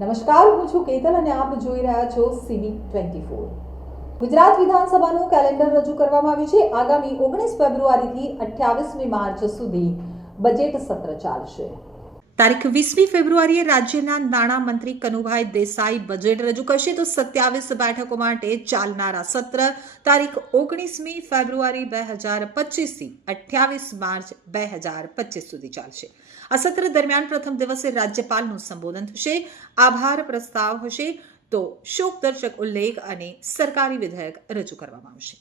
નમસ્કાર, હું છું કેતલ અને આપ જોઈ રહ્યા છો સીબી ટ્વેન્ટી ફોર. ગુજરાત વિધાનસભાનું કેલેન્ડર રજૂ કરવામાં આવ્યું છે. આગામી ઓગણીસ ફેબ્રુઆરીથી અઠ્યાવીસમી માર્ચ સુધી બજેટ સત્ર ચાલશે. તારીખ વીસમી ફેબ્રુઆરીએ રાજ્યના નાણામંત્રી કનુભાઈ દેસાઈ બજેટ રજૂ કરશે તો સત્યાવીસ બેઠકો માટે ચાલનારા સત્ર તારીખ ઓગણીસમી ફેબ્રુઆરી બે હજાર પચીસથી અઠ્યાવીસ માર્ચ બે હજાર પચીસ સુધી ચાલશે. આ સત્ર દરમિયાન પ્રથમ દિવસે રાજ્યપાલનું સંબોધન થશે, આભાર પ્રસ્તાવ હશે તો શોકદર્શક ઉલ્લેખ અને સરકારી વિધેયક રજૂ કરવામાં આવશે.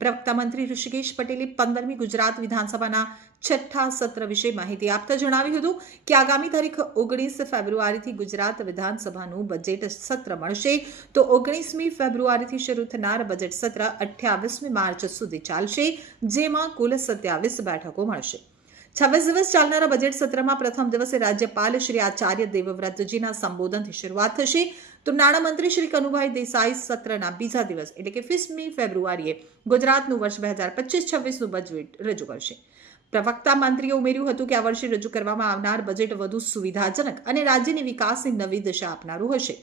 પ્રવક્તા મંત્રી ઋષિકેશ પટેલે પંદરમી ગુજરાત વિધાનસભાના છઠ્ઠા સત્ર વિશે માહિતી આપતા જણાવ્યું હતું કે આગામી તારીખ ઓગણીસ ફેબ્રુઆરીથી ગુજરાત વિધાનસભાનું બજેટ સત્ર મળશે. તો ઓગણીસમી ફેબ્રુઆરીથી શરૂ થનાર બજેટ સત્ર અઠ્યાવીસમી માર્ચ સુધી ચાલશે, જેમાં કુલ સત્યાવીસ બેઠકો મળશે. છવ્વીસ દિવસ ચાલનારા બજેટ સત્રમાં પ્રથમ દિવસે રાજ્યપાલ શ્રી આચાર્ય દેવવ્રતજીના સંબોધનથી શરૂઆત થશે. તો નાણામંત્રી શ્રી કનુભાઈ દેસાઈ સત્રના બીજા દિવસ, એટલે કે વીસમી ફેબ્રુઆરીએ ગુજરાતનું વર્ષ બે હજાર પચીસ છવ્વીસનું બજેટ રજૂ કરશે. પ્રવક્તા મંત્રીએ ઉમેર્યું હતું કે આ વર્ષે રજૂ કરવામાં આવનાર બજેટ વધુ સુવિધાજનક અને રાજ્યની વિકાસની નવી દિશા આપનારું હશે.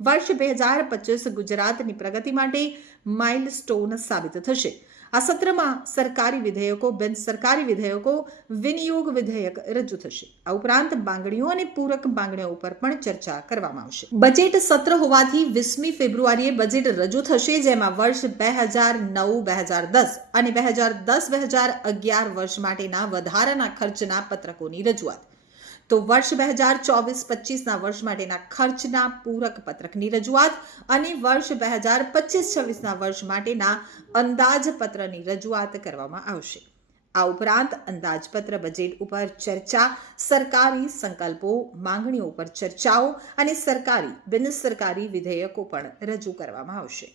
વર્ષ બે હજાર પચીસ ગુજરાતની પ્રગતિ માટે માઇલ સ્ટોન સાબિત થશે. આ સત્રમાં સરકારી વિધેયકો બિન સરકારી વિધેયકો, વિનિયોગ વિધેયક રજૂ થશે. આ ઉપરાંત માંગણીઓ અને પૂરક માંગણીઓ ઉપર પણ ચર્ચા કરવામાં આવશે. બજેટ સત્ર હોવાથી વીસમી ફેબ્રુઆરીએ બજેટ રજૂ થશે, જેમાં વર્ષ બે હજાર નવ, બે હજાર દસ અને બે હજાર દસ, બે હજાર અગિયાર વર્ષ માટેના વધારાના ખર્ચના પત્રકોની રજૂઆત. તો વર્ષ બે હજાર ચોવીસ પચીસના વર્ષ માટેના ખર્ચના પૂરક પત્રકની રજૂઆત અને વર્ષ બે હજાર પચીસ છવ્વીસના વર્ષ માટેના અંદાજપત્રની રજૂઆત કરવામાં આવશે. આ ઉપરાંત અંદાજપત્ર બજેટ ઉપર ચર્ચા, સરકારી સંકલ્પો, માંગણીઓ પર ચર્ચાઓ અને સરકારી બિન સરકારી વિધેયકો પણ રજૂ કરવામાં આવશે.